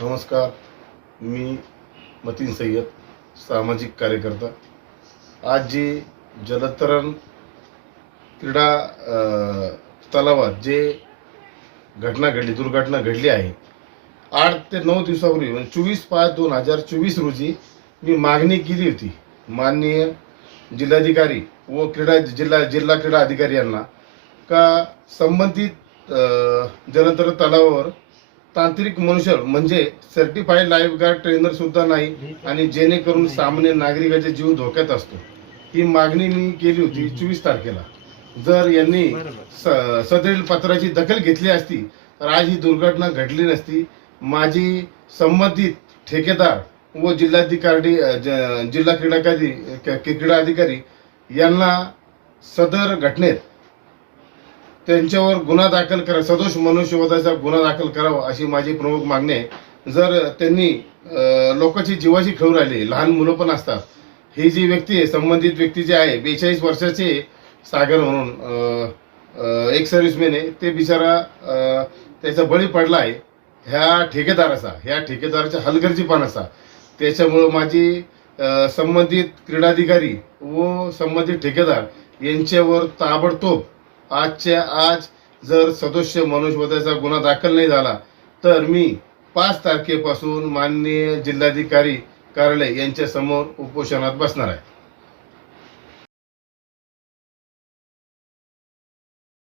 नमस्कार मी मतीन सय्यद सामाजिक कार्यकर्ता. आज जे जलतरण क्रीडा तलावात जे घटना घडली दुर्घटना घडली आहे आठ ते नऊ दिवसापूर्वी म्हणजे चोवीस पाच दोन हजार चोवीस रोजी मी मागणी केली होती. माननीय जिल्हाधिकारी व क्रीडा जिल्हा जिल्हा क्रीडा अधिकारी यांना का संबंधित जलतरण तलावावर तांत्रिक मनुष्य म्हणजे सर्टिफाईड लाईफगार्ड ट्रेनर सुद्धा नाही आणि जेणेकरून सामान्य नागरिकाचे जीव धोक्यात असतो. ही मागणी मी केली होती चोवीस तारखेला. जर यांनी सदरील पत्राची दखल घेतली असती तर आज ही दुर्घटना घडली नसती. माझी संबंधित ठेकेदार व जिल्हाधिकारी जिल्हा क्रीडाधिकारी क- क्रीडा अधिकारी यांना सदर घटनेत त्यांच्यावर गुन्हा दाखल करा सदोष मनुष्यवधाचा गुन्हा दाखल करावा अशी माझी प्रमुख मागणी आहे. जर त्यांनी लोकांची जीवाची खेळ राहिली लहान मुलं पण असतात ही जी व्यक्ती आहे संबंधित व्यक्ती जी आहे बेचाळीस वर्षाचे सागर म्हणून एक सर्व्हिसमॅन आहे ते बिचारा त्याचा बळी पडला आहे. ह्या ठेकेदाराचा ह्या ठेकेदाराच्या हलगर्जीपणाचा त्याच्यामुळं माझी संबंधित क्रीडाधिकारी व संबंधित ठेकेदार यांच्यावर ताबडतोब आजच्या आज जर सदस्य मनुष्यवधाचा गुन्हा दाखल नाही झाला तर मी पाच तारखेपासून माननीय जिल्हाधिकारी कार्यालय यांच्या समोर उपोषणात बसणार आहे.